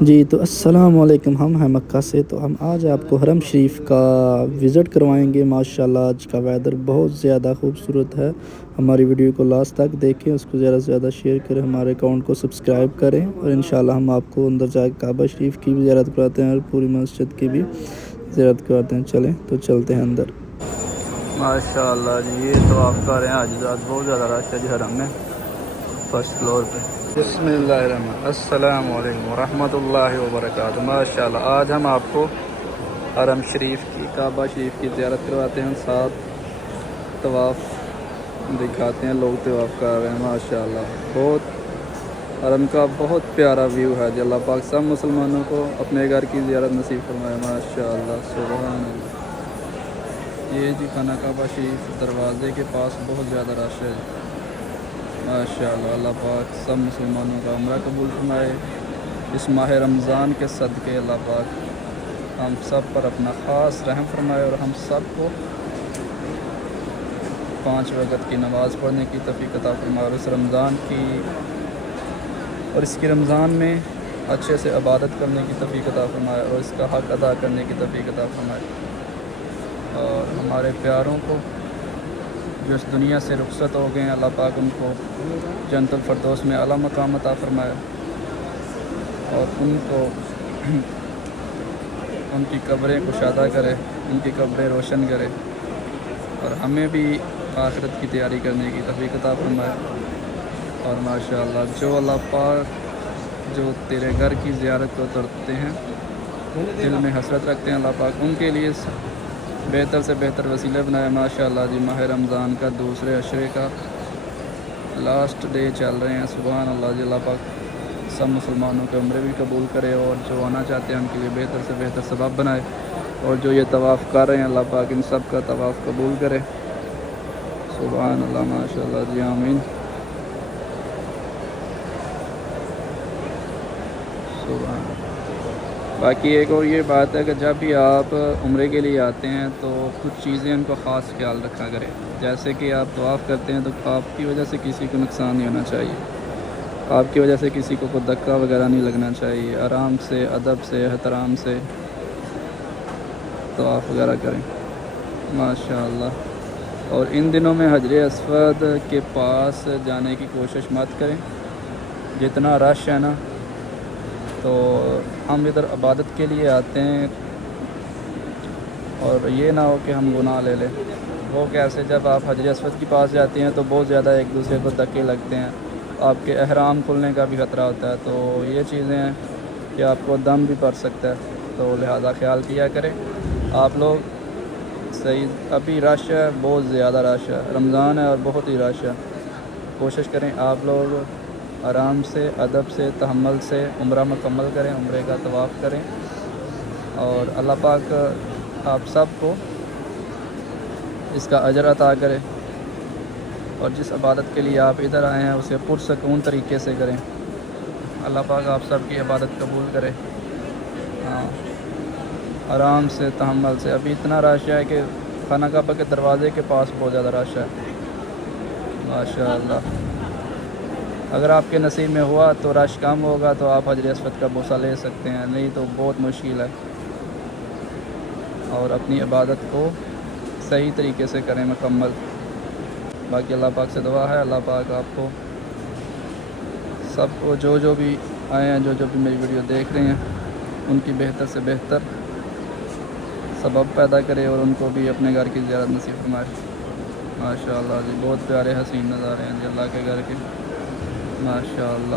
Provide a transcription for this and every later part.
جی تو السلام علیکم، ہم ہیں مکہ سے۔ تو ہم آج آپ کو حرم شریف کا وزٹ کروائیں گے۔ ماشاءاللہ آج کا ویدر بہت زیادہ خوبصورت ہے۔ ہماری ویڈیو کو لاسٹ تک دیکھیں، اس کو زیادہ سے زیادہ شیئر کریں، ہمارے اکاؤنٹ کو سبسکرائب کریں، اور انشاءاللہ ہم آپ کو اندر جا کے کعبہ شریف کی بھی زیارت کراتے ہیں اور پوری مسجد کی بھی زیارت کراتے ہیں۔ چلیں تو چلتے ہیں اندر۔ ماشاءاللہ جی، یہ تو آپ کا رہے ہیں آج رات بہت زیادہ رش ہے جی حرم میں، فرسٹ فلور پہ۔ بسم اللہ الرحمن السلام علیکم ورحمۃ اللہ وبرکاتہ۔ ماشاءاللہ آج ہم آپ کو حرم شریف کی، کعبہ شریف کی زیارت کرواتے ہیں، ساتھ طواف دکھاتے ہیں، لوگ طواف کر رہے ہیں۔ ماشاءاللہ بہت حرم کا بہت پیارا ویو ہے جی۔ اللہ پاک سب مسلمانوں کو اپنے گھر کی زیارت نصیب فرمائے۔ ماشاءاللہ سبحان اللہ۔ یہ جی خانہ کعبہ شریف دروازے کے پاس بہت زیادہ رش ہے۔ ماشاءاللہ اللہ پاک سب مسلمانوں کا عمرہ قبول فرمائے۔ اس ماہ رمضان کے صدقے اللہ پاک ہم سب پر اپنا خاص رحم فرمائے، اور ہم سب کو 5 وقت کی نماز پڑھنے کی توفیق عطا فرمائے، اور اس رمضان کی اور اس کی رمضان میں اچھے سے عبادت کرنے کی توفیق عطا فرمائے، اور اس کا حق ادا کرنے کی توفیق عطا فرمائے، اور ہمارے پیاروں کو جو اس دنیا سے رخصت ہو گئے ہیں، اللہ پاک ان کو جنت الفردوس میں اعلیٰ مقام عطا فرمائے، اور ان کو ان کی قبریں کشادہ کرے، ان کی قبریں روشن کرے، اور ہمیں بھی آخرت کی تیاری کرنے کی توفیق عطا فرمائے۔ اور ماشاءاللہ جو اللہ پاک جو تیرے گھر کی زیارت کو ترتے ہیں، دل میں حسرت رکھتے ہیں، اللہ پاک ان کے لیے بہتر سے بہتر وسیلہ بنائے۔ ماشاءاللہ جی ماہ رمضان کا دوسرے عشرے کا لاسٹ ڈے چل رہے ہیں۔ سبحان اللہ جی، اللہ پاک سب مسلمانوں کے عمرے بھی قبول کرے، اور جو آنا چاہتے ہیں ان کے لیے بہتر سے بہتر سبب بنائے، اور جو یہ طواف کر رہے ہیں اللہ پاک ان سب کا طواف قبول کرے۔ سبحان اللہ ماشاءاللہ جی، آمین سبحان اللہ۔ باقی ایک اور یہ بات ہے کہ جب بھی آپ عمرے کے لیے آتے ہیں تو کچھ چیزیں ان کا خاص خیال رکھا کریں، جیسے کہ آپ طواف کرتے ہیں تو آپ کی وجہ سے کسی کو نقصان نہیں ہونا چاہیے، آپ کی وجہ سے کسی کو کوئی دھکا وغیرہ نہیں لگنا چاہیے، آرام سے، ادب سے، احترام سے طواف وغیرہ کریں۔ ماشاءاللہ۔ اور ان دنوں میں حجر اسود کے پاس جانے کی کوشش مت کریں، جتنا رش ہے نا، تو ہم ادھر عبادت کے لیے آتے ہیں، اور یہ نہ ہو کہ ہم گناہ لے لیں۔ وہ کیسے، جب آپ حجر اسود کے پاس جاتے ہیں تو بہت زیادہ ایک دوسرے کو دھکے لگتے ہیں، آپ کے احرام کھلنے کا بھی خطرہ ہوتا ہے، تو یہ چیزیں ہیں کہ آپ کو دم بھی پڑ سکتا ہے، تو لہذا خیال کیا کریں آپ لوگ۔ صحیح ابھی رش ہے، بہت زیادہ رش ہے، رمضان ہے اور بہت ہی رش ہے۔ کوشش کریں آپ لوگ آرام سے، ادب سے، تحمل سے عمرہ مکمل کریں، عمرے کا طواف کریں، اور اللہ پاک آپ سب کو اس کا اجر عطا کرے، اور جس عبادت کے لیے آپ ادھر آئے ہیں اسے پرسکون طریقے سے کریں۔ اللہ پاک آپ سب کی عبادت قبول کرے۔ ہاں، آرام سے، تحمل سے۔ ابھی اتنا رش ہے کہ خانہ کعبہ کے دروازے کے پاس بہت زیادہ رش ہے۔ ماشاءاللہ۔ اگر آپ کے نصیب میں ہوا تو رش کم ہوگا تو آپ حجر اسود کا بوسہ لے سکتے ہیں، نہیں تو بہت مشکل ہے، اور اپنی عبادت کو صحیح طریقے سے کریں مکمل۔ باقی اللہ پاک سے دعا ہے اللہ پاک آپ کو سب کو، جو بھی آئے ہیں، جو بھی میری ویڈیو دیکھ رہے ہیں، ان کی بہتر سے بہتر سبب پیدا کرے، اور ان کو بھی اپنے گھر کی زیارت نصیب فرمائے۔ ماشاءاللہ جی، بہت پیارے حسین نظارے ہیں جی اللہ کے گھر کے۔ ماشاءاللہ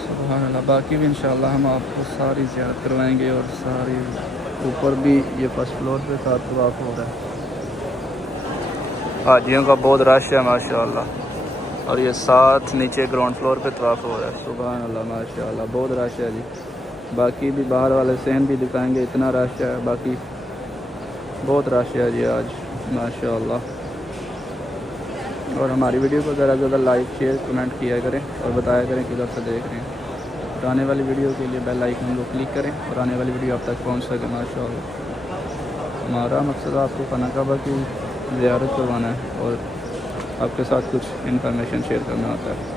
سبحان اللہ۔ باقی بھی انشاءاللہ ہم آپ کو ساری زیارت کروائیں گے، اور ساری اوپر بھی یہ فرسٹ فلور پہ ساتھ طواف ہو رہا ہے۔ حاجیوں کا بہت رش ہے ماشاءاللہ، اور یہ ساتھ نیچے گراؤنڈ فلور پہ طواف ہو رہا ہے۔ سبحان اللہ ماشاءاللہ، بہت رش ہے جی۔ باقی بھی باہر والے سین بھی دکھائیں گے، اتنا رش ہے، باقی بہت رش ہے جی آج ماشاءاللہ۔ اور ہماری ویڈیو کو زیادہ سے زیادہ لائک، شیئر، کمنٹ کیا کریں، اور بتایا کریں کدھر سے دیکھ رہے ہیں، اور آنے والی ویڈیو کے لیے بیل آئیکن کو کلک کریں، اور آنے والی ویڈیو آپ تک پہنچ سکے ماشاءاللہ۔ ہمارا مقصد آپ کو خانہ کعبہ کی زیارت کروانا ہے، اور آپ کے ساتھ کچھ انفارمیشن شیئر کرنا ہوتا ہے